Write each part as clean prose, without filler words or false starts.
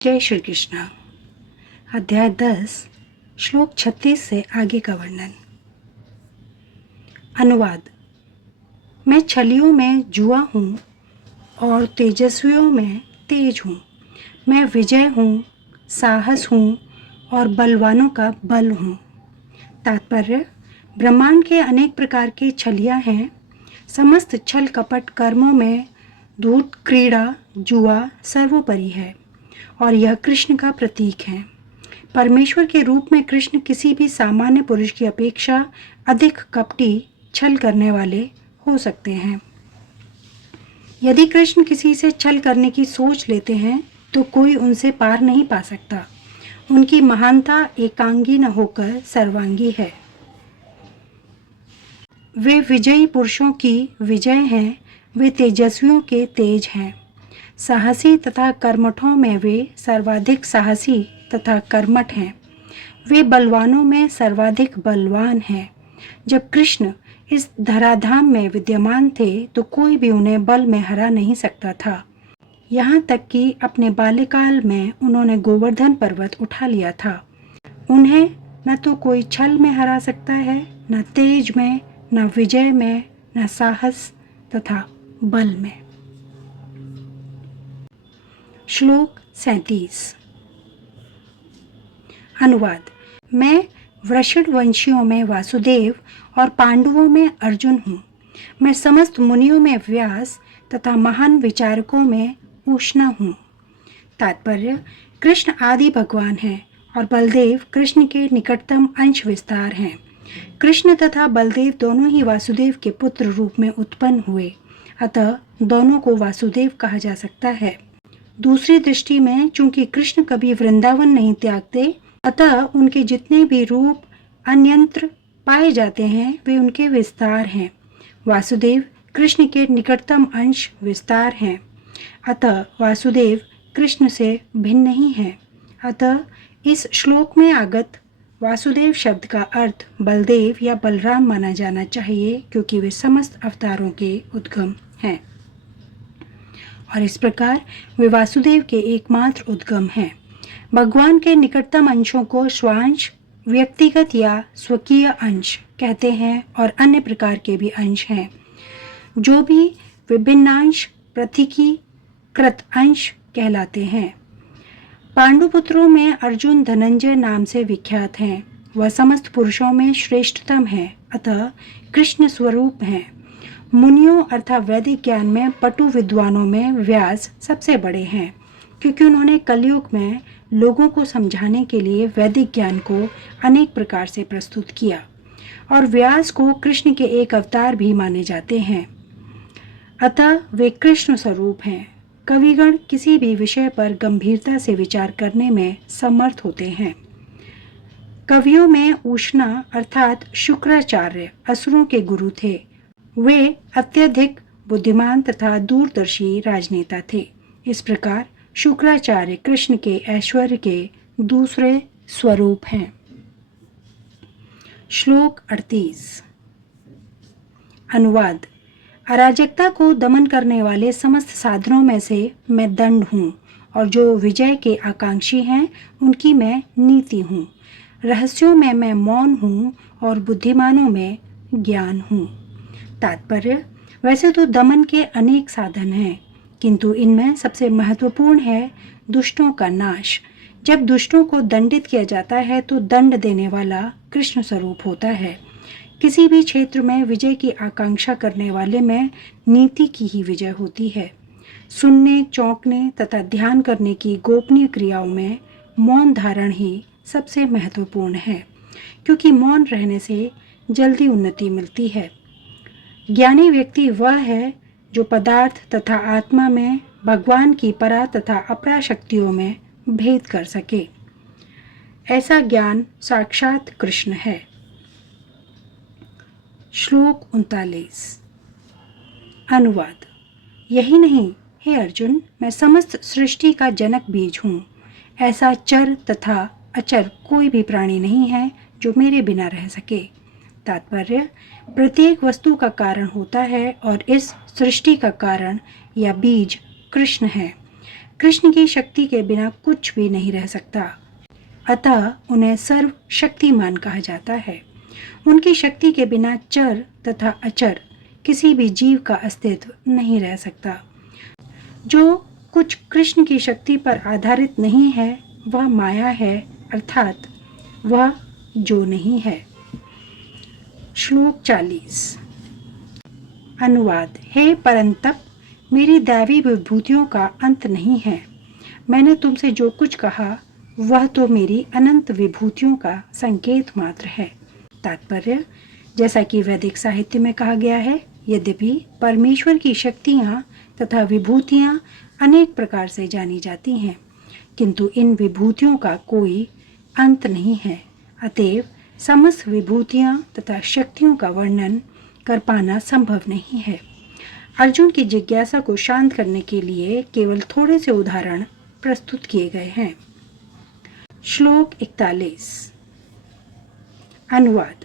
जय श्री कृष्ण। अध्याय 10 श्लोक 36 से आगे का वर्णन। अनुवाद। मैं छलियों में जुआ हूँ और तेजस्वियों में तेज हूँ। मैं विजय हूँ, साहस हूँ और बलवानों का बल हूँ। तात्पर्य: ब्रह्मांड के अनेक प्रकार के छलियाँ हैं। समस्त छल कपट कर्मों में धूर्त क्रीड़ा जुआ सर्वोपरि है और यह कृष्ण का प्रतीक है। परमेश्वर के रूप में कृष्ण किसी भी सामान्य पुरुष की अपेक्षा अधिक कपटी छल करने वाले हो सकते हैं। यदि कृष्ण किसी से छल करने की सोच लेते हैं तो कोई उनसे पार नहीं पा सकता। उनकी महानता एकांगी न होकर सर्वांगी है। वे विजयी पुरुषों की विजय हैं, वे तेजस्वियों के तेज हैं। साहसी तथा कर्मठों में वे सर्वाधिक साहसी तथा कर्मठ हैं। वे बलवानों में सर्वाधिक बलवान हैं। जब कृष्ण इस धराधाम में विद्यमान थे तो कोई भी उन्हें बल में हरा नहीं सकता था। यहाँ तक कि अपने बाल्यकाल में उन्होंने गोवर्धन पर्वत उठा लिया था। उन्हें न तो कोई छल में हरा सकता है, न तेज में, न विजय में, न साहस तथा बल में। श्लोक 37। अनुवाद। मैं वृषण वंशियों में वासुदेव और पांडवों में अर्जुन हूँ। मैं समस्त मुनियों में व्यास तथा महान विचारकों में उष्णा हूँ। तात्पर्य: कृष्ण आदि भगवान हैं और बलदेव कृष्ण के निकटतम अंश विस्तार हैं। कृष्ण तथा बलदेव दोनों ही वासुदेव के पुत्र रूप में उत्पन्न हुए, अतः दोनों को वासुदेव कहा जा सकता है। दूसरी दृष्टि में चूंकि कृष्ण कभी वृंदावन नहीं त्यागते, अतः उनके जितने भी रूप अन्यंत्र पाए जाते हैं वे उनके विस्तार हैं। वासुदेव कृष्ण के निकटतम अंश विस्तार हैं, अतः वासुदेव कृष्ण से भिन्न नहीं है। अतः इस श्लोक में आगत वासुदेव शब्द का अर्थ बलदेव या बलराम माना जाना चाहिए, क्योंकि वे समस्त अवतारों के उद्गम हैं और इस प्रकार वे वासुदेव के एकमात्र उद्गम हैं। भगवान के निकटतम अंशों को स्वांश, व्यक्तिगत या स्वकीय अंश कहते हैं और अन्य प्रकार के भी अंश हैं, जो भी विभिन्नांश प्रतीकीकृत अंश कहलाते हैं। पांडुपुत्रों में अर्जुन धनंजय नाम से विख्यात हैं। वह समस्त पुरुषों में श्रेष्ठतम है, अतः कृष्ण स्वरूप हैं। मुनियों अर्थात वैदिक ज्ञान में पटु विद्वानों में व्यास सबसे बड़े हैं, क्योंकि उन्होंने कलयुग में लोगों को समझाने के लिए वैदिक ज्ञान को अनेक प्रकार से प्रस्तुत किया और व्यास को कृष्ण के एक अवतार भी माने जाते हैं, अतः वे कृष्ण स्वरूप हैं। कविगण किसी भी विषय पर गंभीरता से विचार करने में समर्थ होते हैं। कवियों में उष्णा अर्थात शुक्राचार्य असुरों के गुरु थे। वे अत्यधिक बुद्धिमान तथा दूरदर्शी राजनेता थे। इस प्रकार शुक्राचार्य कृष्ण के ऐश्वर्य के दूसरे स्वरूप हैं। श्लोक 38। अनुवाद। अराजकता को दमन करने वाले समस्त साधनों में से मैं दंड हूँ और जो विजय के आकांक्षी हैं उनकी मैं नीति हूँ। रहस्यों में मैं मौन हूँ और बुद्धिमानों में ज्ञान हूँ। तात्पर्य: वैसे तो दमन के अनेक साधन हैं, किंतु इनमें सबसे महत्वपूर्ण है दुष्टों का नाश। जब दुष्टों को दंडित किया जाता है तो दंड देने वाला कृष्ण स्वरूप होता है। किसी भी क्षेत्र में विजय की आकांक्षा करने वाले में नीति की ही विजय होती है। सुनने, चौंकने तथा ध्यान करने की गोपनीय क्रियाओं में मौन धारण ही सबसे महत्वपूर्ण है, क्योंकि मौन रहने से जल्दी उन्नति मिलती है। ज्ञानी व्यक्ति वह है जो पदार्थ तथा आत्मा में भगवान की परा तथा अपरा शक्तियों में भेद कर सके। ऐसा ज्ञान साक्षात कृष्ण है। श्लोक 39। अनुवाद। यही नहीं, हे अर्जुन, मैं समस्त सृष्टि का जनक बीज हूँ। ऐसा चर तथा अचर कोई भी प्राणी नहीं है जो मेरे बिना रह सके। तात्पर्य: प्रत्येक वस्तु का कारण होता है और इस सृष्टि का कारण या बीज कृष्ण है। कृष्ण की शक्ति के बिना कुछ भी नहीं रह सकता, अतः उन्हें सर्वशक्तिमान कहा जाता है। उनकी शक्ति के बिना चर तथा अचर किसी भी जीव का अस्तित्व नहीं रह सकता। जो कुछ कृष्ण की शक्ति पर आधारित नहीं है वह माया है, अर्थात वह जो नहीं है। श्लोक 40। अनुवाद। हे परंतप, मेरी दैवी विभूतियों का अंत नहीं है। मैंने तुमसे जो कुछ कहा वह तो मेरी अनंत विभूतियों का संकेत मात्र है। तात्पर्य, जैसा कि वैदिक साहित्य में कहा गया है, यद्यपि परमेश्वर की शक्तियाँ तथा विभूतियाँ अनेक प्रकार से जानी जाती हैं, किंतु इन विभूतियों का कोई अंत नहीं है। अतएव समस्त विभूतियाँ तथा शक्तियों का वर्णन कर पाना संभव नहीं है। अर्जुन की जिज्ञासा को शांत करने के लिए केवल थोड़े से उदाहरण प्रस्तुत किए गए हैं। श्लोक 41। अनुवाद।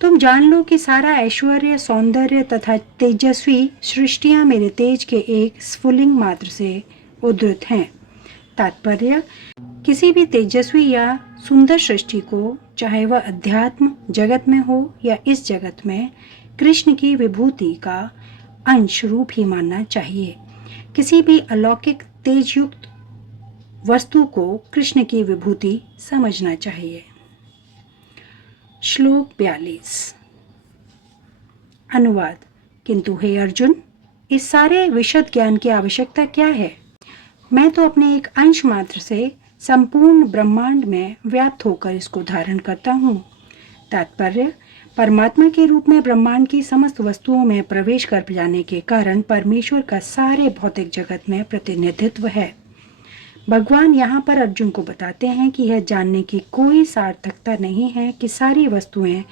तुम जान लो कि सारा ऐश्वर्य, सौंदर्य तथा तेजस्वी सृष्टियां मेरे तेज के एक स्फुलिंग मात्र से उद्धृत हैं। तात्पर्य, किसी भी तेजस्वी या सुंदर सृष्टि को, चाहे वह अध्यात्म जगत में हो या इस जगत में, कृष्ण की विभूति का अंश रूप ही मानना चाहिए। किसी भी अलौकिक तेजयुक्त वस्तु को कृष्ण की विभूति समझना चाहिए। श्लोक 42। अनुवाद। किंतु हे अर्जुन, इस सारे विशद ज्ञान की आवश्यकता क्या है? मैं तो अपने एक अंश मात्र से संपूर्ण ब्रह्मांड में व्याप्त होकर इसको धारण करता हूँ। तात्पर्य, परमात्मा के रूप में ब्रह्मांड की समस्त वस्तुओं में प्रवेश कर जाने के कारण परमेश्वर का सारे भौतिक जगत में प्रतिनिधित्व है। भगवान यहाँ पर अर्जुन को बताते हैं कि यह जानने की कोई सार्थकता नहीं है कि सारी वस्तुएं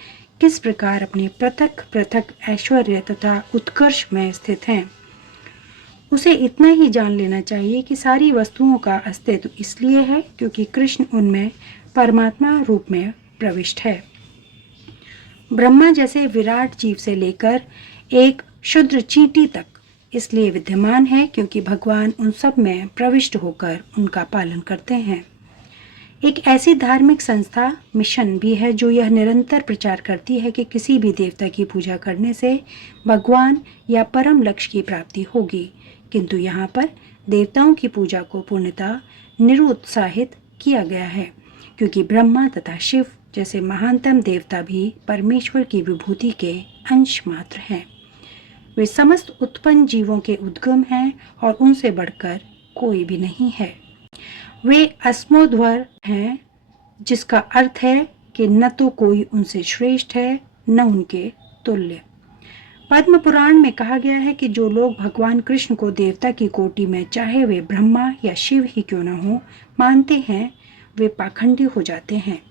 किस प्रकार अपने पृथक पृथक ऐश्वर्य तथा उत्कर्ष में स्थित हैं। उसे इतना ही जान लेना चाहिए कि सारी वस्तुओं का अस्तित्व इसलिए है क्योंकि कृष्ण उनमें परमात्मा रूप में प्रविष्ट है। ब्रह्मा जैसे विराट जीव से लेकर एक क्षुद्र चींटी तक इसलिए विद्यमान है क्योंकि भगवान उन सब में प्रविष्ट होकर उनका पालन करते हैं। एक ऐसी धार्मिक संस्था मिशन भी है जो यह निरंतर प्रचार करती है कि किसी भी देवता की पूजा करने से भगवान या परम लक्ष्य की प्राप्ति होगी, किंतु यहाँ पर देवताओं की पूजा को पूर्णतः निरुत्साहित किया गया है क्योंकि ब्रह्मा तथा शिव जैसे महानतम देवता भी परमेश्वर की विभूति के अंश मात्र हैं। वे समस्त उत्पन्न जीवों के उद्गम हैं और उनसे बढ़कर कोई भी नहीं है। वे अस्मोध्वर हैं, जिसका अर्थ है कि न तो कोई उनसे श्रेष्ठ है न उनके तुल्य। पद्म पुराण में कहा गया है कि जो लोग भगवान कृष्ण को देवता की कोटि में, चाहे वे ब्रह्मा या शिव ही क्यों न हो, मानते हैं, वे पाखंडी हो जाते हैं।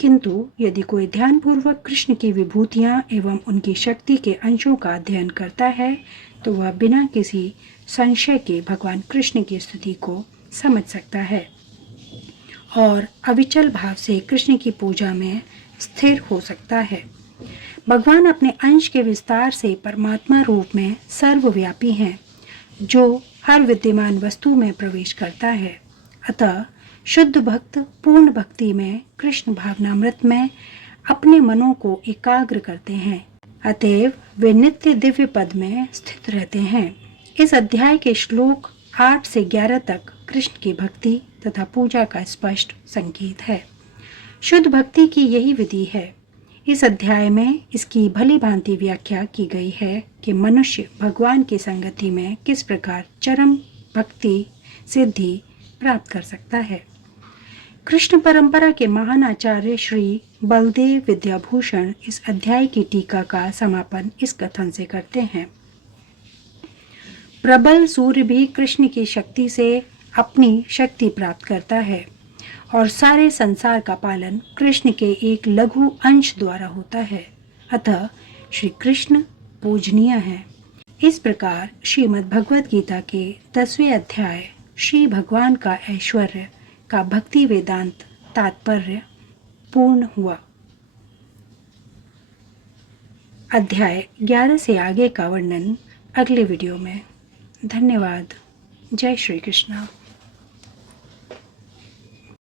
किंतु यदि कोई ध्यानपूर्वक कृष्ण की विभूतियां एवं उनकी शक्ति के अंशों का अध्ययन करता है तो वह बिना किसी संशय के भगवान कृष्ण की स्तुति को समझ सकता है और अविचल भाव से कृष्ण की पूजा में स्थिर हो सकता है। भगवान अपने अंश के विस्तार से परमात्मा रूप में सर्वव्यापी हैं, जो हर विद्यमान वस्तु में प्रवेश करता है। अतः शुद्ध भक्त पूर्ण भक्ति में कृष्ण भावनामृत में अपने मनों को एकाग्र करते हैं, अतएव वे नित्य दिव्य पद में स्थित रहते हैं। इस अध्याय के श्लोक 8 से 11 तक कृष्ण की भक्ति तथा पूजा का स्पष्ट संकेत है। शुद्ध भक्ति की यही विधि है। इस अध्याय में इसकी भली भांति व्याख्या की गई है कि मनुष्य भगवान की संगति में किस प्रकार चरम भक्ति सिद्धि प्राप्त कर सकता है। कृष्ण परंपरा के महान आचार्य श्री बलदेव विद्याभूषण इस अध्याय की टीका का समापन इस कथन से करते हैं। प्रबल सूर्य भी कृष्ण की शक्ति से अपनी शक्ति प्राप्त करता है और सारे संसार का पालन कृष्ण के एक लघु अंश द्वारा होता है। अतः श्री कृष्ण पूजनीय है। इस प्रकार श्रीमद् भगवद गीता के 10वें अध्याय श्री भगवान का ऐश्वर्य का भक्ति वेदांत तात्पर्य पूर्ण हुआ। अध्याय 11 से आगे का वर्णन अगले वीडियो में। धन्यवाद। जय श्री कृष्ण।